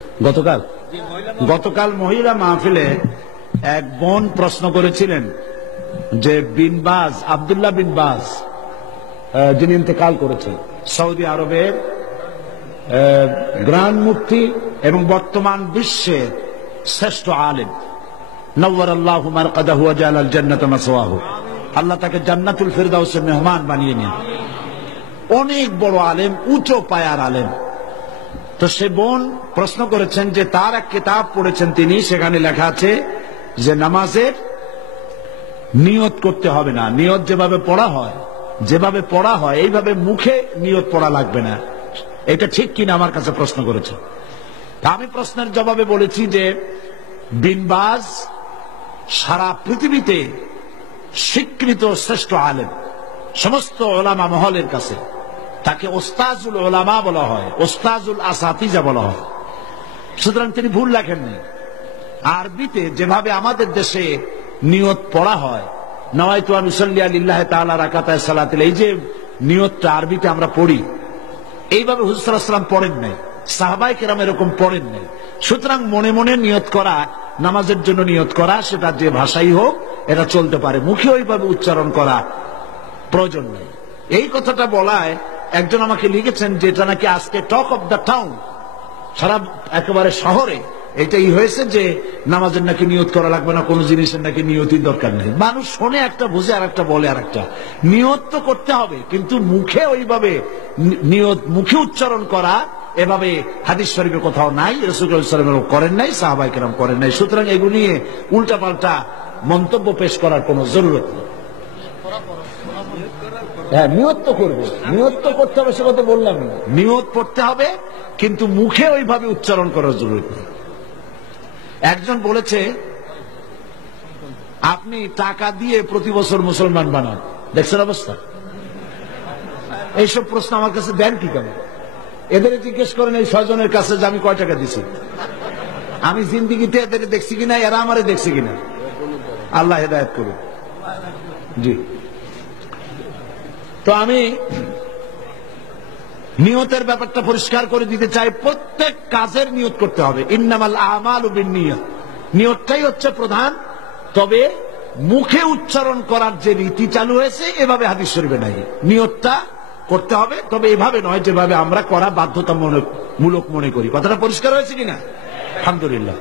গতকাল গতকাল মহিলা মাহফিলে এক বোন প্রশ্ন করেছিলেন যে বিনবাজ আব্দুল্লাহ বিনবাজ যিনি ইন্তেকাল করেছেন, সৌদি আরবের গ্র্যান্ড মুফতি এবং বর্তমান বিশ্বের শ্রেষ্ঠ আলেম, নওয়ারাল্লাহু মারকাদাহু ওয়া জাআলাল জান্নাতা মাসওয়াহু, আল্লাহ তাকে জান্নাতুল ফিরদাউসের মেহমান বানিয়ে নেন। অনেক বড় আলেম, উঁচু পায়ার আলেম। তো সে বোন প্রশ্ন করেছেন যে তার এক কিতাব পড়েছেন তিনি, সেখানে লেখা আছে যে নামাজের নিয়ত করতে হবে না, নিয়ত যেভাবে পড়া হয় এইভাবে মুখে নিয়ত পড়া লাগবে না। এটা ঠিক কিনা আমার কাছে প্রশ্ন করেছে। আমি প্রশ্নের জবাবে বলেছি যে বিনবাজ সারা পৃথিবীতে স্বীকৃত শ্রেষ্ঠ আলেম, সমস্ত ওলামা মহলের কাছে তাকে ওস্তাজুল ওলামা বলা হয়, ওস্তাজুল আসাতিজা বলা হয়। সুতরাং তিনি ভুল লেখেননি। আরবিতে যেভাবে আমাদের দেশে নিয়ত পড়া হয়, নাওয়াইতু আন উসাল্লি লিল্লাহি তাআলা রাকাতায় সালাতিল, এই যে নিয়তটা আরবিতে আমরা পড়ি, এইভাবে হুজুর সাল্লাল্লাহু আলাইহি ওয়াসাল্লাম পড়েন নাই, সাহাবায়ে কেরাম এরকম পড়েন নাই। সুতরাং মনে মনে নিয়ত করা, নামাজের জন্য নিয়ত করা, সেটা যে ভাষাই হোক এটা চলতে পারে, মুখে ওইভাবে উচ্চারণ করা প্রয়োজন নেই। এই কথাটা বলায় একজন আমাকে লিখেছেন যে এটা নাকি আজকে টক অফ দ্য টাউন, সারা একেবারে শহরে এটাই হয়েছে যে নামাজের নাকি নিয়ত করা লাগবে না, কোন জিনিসের নাকি নিয়তির দরকার নেই। মানুষ শোনে একটা, বুঝে আর একটা, বলে আর একটা। নিয়ত তো করতে হবে, কিন্তু মুখে ওইভাবে নিয়ত মুখে উচ্চারণ করা এভাবে হাদিস শরীফে কোথাও নাই, রাসূল সাল্লাল্লাহু আলাইহি ওয়াসাল্লাম করেন নাই, সাহাবায়ে কেরাম করেন নাই। সুতরাং এগুলো নিয়ে উল্টাপাল্টা মন্তব্য পেশ করার কোনো জরুরত নেই। হ্যাঁ, নিয়ত তো করবে, নিয়ত তো করতে হবে, সে কথা বললাম না। নিয়ত পড়তে হবে, কিন্তু মুখে ওইভাবে উচ্চারণ করার জরুরত নেই। একজন বলেছে আপনি টাকা দিয়ে প্রতি বছর মুসলমান বানান, দেখছেন অবস্থা? এইসব প্রশ্ন আমার কাছে দেন কি কেন? এদের জিজ্ঞেস করেন এই 6 জনের কাছে যে আমি কয় টাকা দিছি, আমি জিন্দিগিতে এদের দেখছি কিনা, এরা আমারে দেখছি কিনা। আল্লাহ হেদায়েত করুন। জি, তো আমি নিয়তের ব্যাপারটা পরিষ্কার করে দিতে চাই। প্রত্যেক কাজের নিয়ত করতে হবে। ইন্নামাল আমালু বিন্নিয়াত, নিয়তটাই হচ্ছে প্রধান। তবে মুখে উচ্চারণ করার যে রীতি চালু হয়েছে এভাবে হাদিস শরীফে নাই। নিয়তটা করতে হবে, তবে এভাবে নয় যেভাবে আমরা করা বাধ্যতামূলক মনে করি। কথাটা পরিষ্কার হয়েছে কিনা? আলহামদুলিল্লাহ।